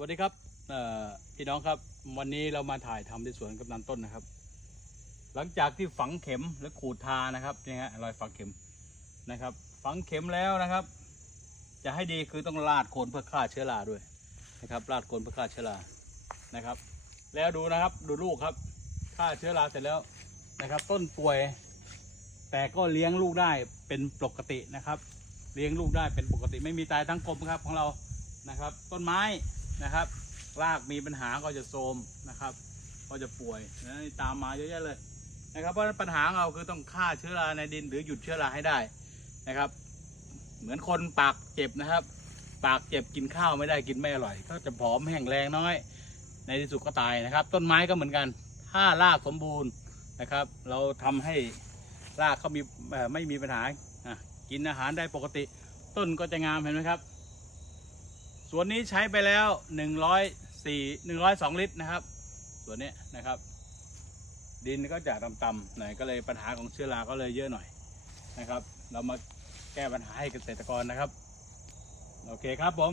วัสดีครับพี่น้องครับวันนี้เรามาถ่ายทำที่สวนกำนันต้นนะครับ หลังจากที่ฝังเข็มหรือขูดทานะครับนี่ฮะรอยฝังเข็มนะครับ ฝังเข็มแล้วนะครับ จะให้ดีคือต้องลาดโคนเพื่อฆ่าเชื้อราด้วยนะครับลาดโคนเพื่อฆ่าเชื้อรานะครับ แล้วดูนะครับดูลูกครับฆ่าเชื้อราเสร็จแล้วนะครับ ต้นป่วย แต่ก็เลี้ยงลูกได้เป็นปกตินะครับ เลี้ยงลูกได้เป็นปกติไม่มีตายทั้งกลมครับของเรานะครับ ต้นไม้ นะครับ รากมีปัญหาก็จะโทรมนะครับ ก็จะป่วยนะนี่ตามมาเยอะแยะเลยนะครับ เพราะปัญหาเราคือต้องฆ่าเชื้อราในดินหรือหยุดเชื้อราให้ได้นะครับ เหมือนคนปากเจ็บนะครับ ปากเจ็บกินข้าวไม่ได้กินไม่อร่อย ก็จะผอมแห้งแรงน้อย ในที่สุดก็ตายนะครับ ต้นไม้ก็เหมือนกัน ถ้ารากสมบูรณ์นะครับ เราทำให้รากเขามีไม่มีปัญหากินอาหารได้ปกติ ต้นก็จะงามเห็นไหมครับ สวนนี้ใช้ไปแล้วหนึ่งร้อยสี่หนึ่งร้อยสองลิตรนะครับ สวนนี้นะครับ ดินก็จะต่ำๆหน่อยก็เลยปัญหาของเชื้อราก็เลยเยอะหน่อยนะครับ เรามาแก้ปัญหาให้เกษตรกรนะครับ โอเคครับผม